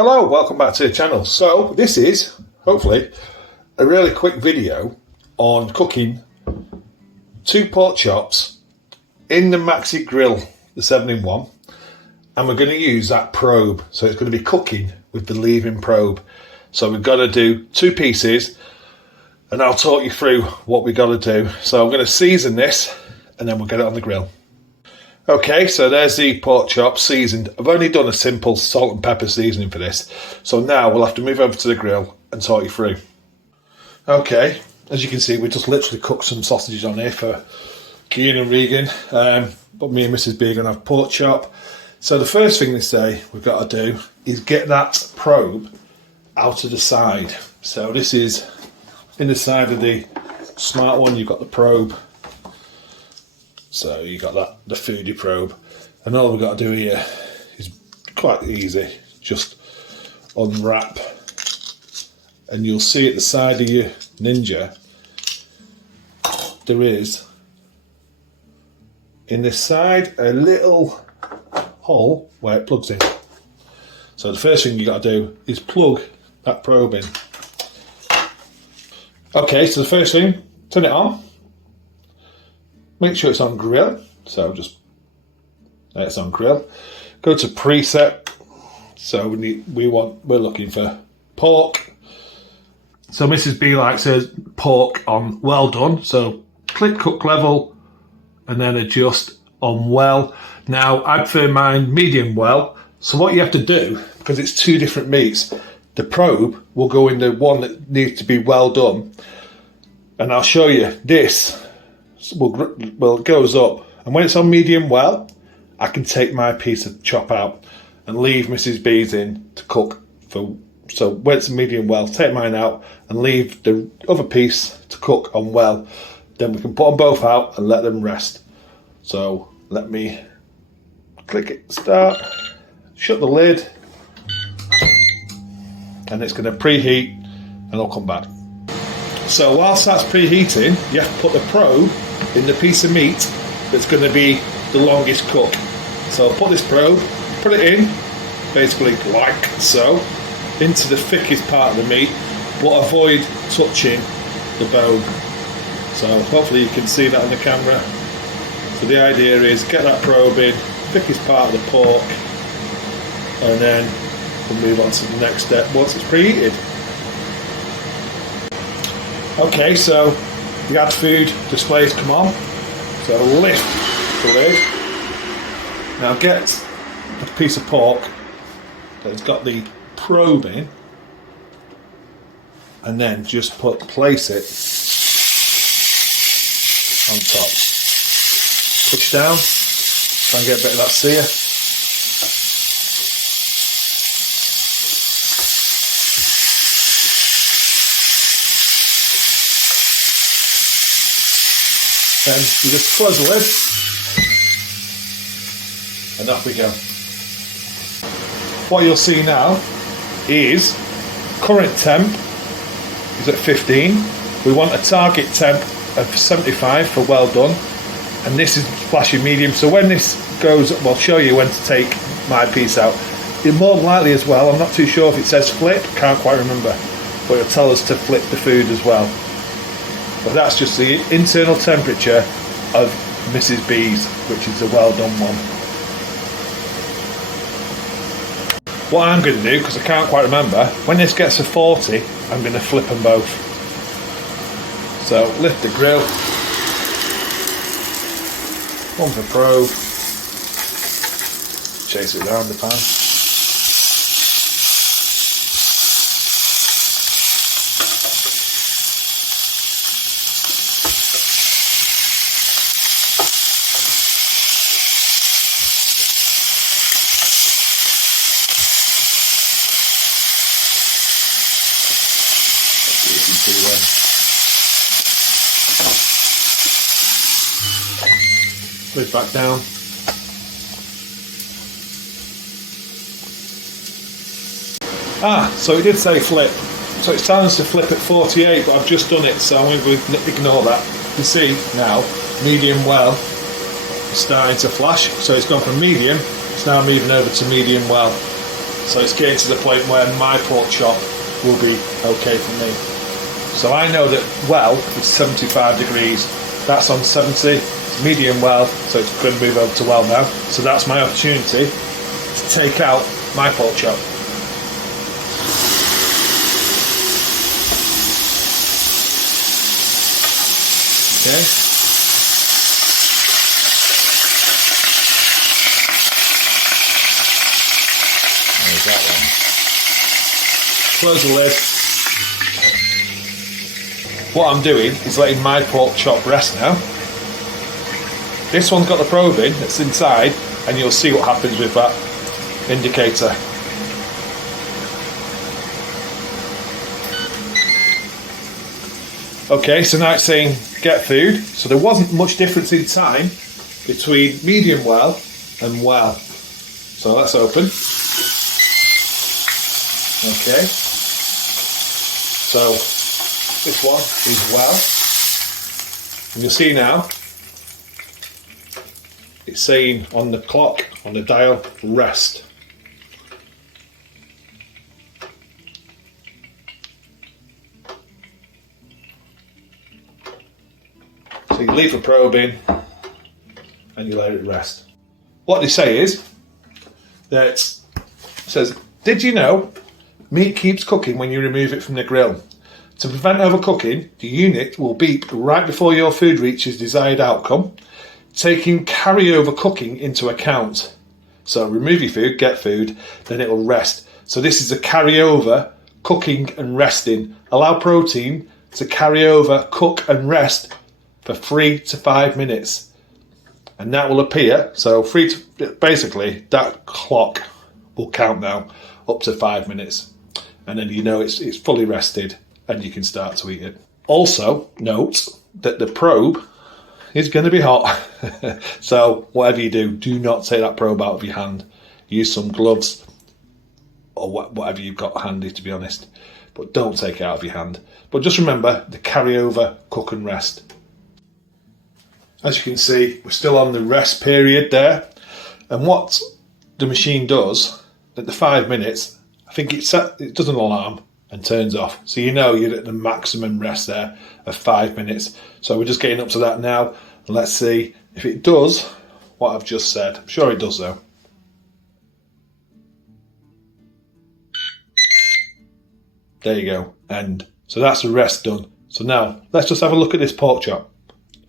Hello, welcome back to the channel. So this is, hopefully, a really quick video on cooking 2 pork chops in the Maxi Grill, the 7-in-1, and we're going to use that probe. So it's going to be cooking with the leaving probe. So we've got to do 2 pieces, and I'll talk you through what we got to do. So I'm going to season this, and then we'll get it on the grill. Okay, so there's the pork chop seasoned. I've only done a simple salt and pepper seasoning for this. So now we'll have to move over to the grill and talk you through. Okay, as you can see, we just literally cooked some sausages on here for Kean and Regan. But me and Mrs. B are going to have pork chop. So the first thing they say we've got to do is get that probe out of the side. So this is in the side of the smart one, you've got the probe. So you got that, the Foodi probe, and all we've got to do here is quite easy. Just unwrap, and you'll see at the side of your Ninja there is in this side a little hole where it plugs in. So the first thing you got to do is plug that probe in. Okay, so the first thing, turn it on. Make sure it's on grill, so just it's on grill. Go to preset. So we're looking for pork. So Mrs. B likes her pork on well done. So click cook level, and then adjust on well. Now I prefer mine medium well. So what you have to do, because it's 2 different meats, the probe will go in the one that needs to be well done, and I'll show you this. Well, it goes up, and when it's on medium well, I can take my piece of chop out and leave Mrs. B's in to cook for. So when it's medium well, take mine out and leave the other piece to cook on well. Then we can put them both out and let them rest. So let me click it, start, shut the lid, and it's going to preheat, and I'll come back. So whilst that's preheating, you have to put the probe in the piece of meat that's going to be the longest cook. So I'll put this probe, put it in, basically like so, into the thickest part of the meat, but avoid touching the bone. So hopefully you can see that on the camera. So the idea is get that probe in, thickest part of the pork, and then we'll move on to the next step once it's preheated. Okay, so the add food displays come on. So lift the lid. Now get a piece of pork that's got the probe in, and then just place it on top. Push down, try and get a bit of that sear. Then you just close the lid, and off we go. What you'll see now is current temp is at 15. We want a target temp of 75 for well done, and this is flashing medium. So when this goes up, I'll show you when to take my piece out. It more likely as well, I'm not too sure if it says flip, can't quite remember, but it'll tell us to flip the food as well. But that's just the internal temperature of Mrs. B's, which is the well done one. What I'm going to do, because I can't quite remember, when this gets to 40, I'm going to flip them both. So lift the grill, pump the probe, chase it around the pan. Lid back down. So it did say flip. So it's telling us to flip at 48, but I've just done it, so I'm going to ignore that. You can see now, medium well is starting to flash. So it's gone from medium, it's now moving over to medium well. So it's getting to the point where my pork chop will be okay for me. So I know that well is 75 degrees. That's on 70. It's medium well, so it's going to move over to well now. So that's my opportunity to take out my pork chop. Okay. There's that one. Close the lid. What I'm doing is letting my pork chop rest now. This one's got the probe in, it's inside, and you'll see what happens with that indicator. Okay, so now it's saying get food. So there wasn't much difference in time between medium well and well. So let's open. Okay. So this one is well. And you'll see now it's saying on the clock, on the dial, rest. So you leave the probe in and you let it rest. What they say is that it says, did you know meat keeps cooking when you remove it from the grill? To prevent overcooking, the unit will beep right before your food reaches desired outcome, taking carryover cooking into account. So remove your food, get food, then it will rest. So this is a carryover cooking and resting. Allow protein to carry over, cook and rest for 3 to 5 minutes. And that will appear, so basically that clock will count now up to 5 minutes. And then you know it's fully rested and you can start to eat it. Also note that the probe is going to be hot. So whatever you do, do not take that probe out of your hand. Use some gloves or whatever you've got handy, to be honest. But don't take it out of your hand. But just remember the carryover, cook and rest. As you can see, we're still on the rest period there. And what the machine does at the 5 minutes, I think it does an alarm and turns off. So you know you're at the maximum rest there of 5 minutes. So we're just getting up to that now. And let's see if it does what I've just said. I'm sure it does though. There you go. And so that's the rest done. So now let's just have a look at this pork chop.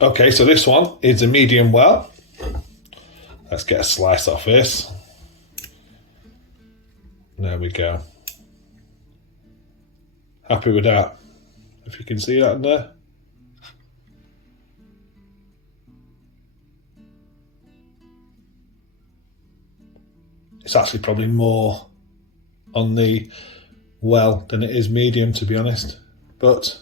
Okay, so this one is a medium well. Let's get a slice off this. There we go. Happy with that. If you can see that in there. It's actually probably more on the well than it is medium, to be honest. But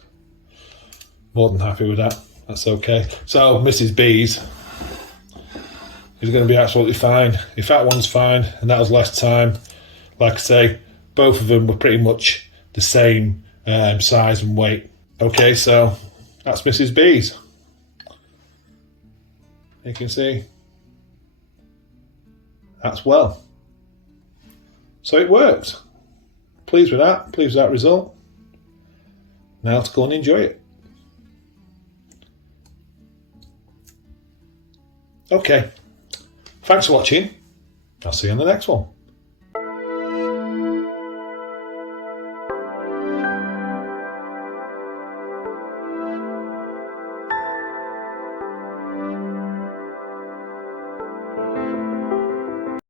more than happy with that. That's okay. So Mrs. B's is going to be absolutely fine. If that one's fine and that was less time, like I say, both of them were pretty much the same size and weight. Okay, so that's Mrs. B's. You can see that's well. So it worked. Pleased with that. Pleased with that result. Now to go and enjoy it. Okay, thanks for watching. I'll see you on the next one.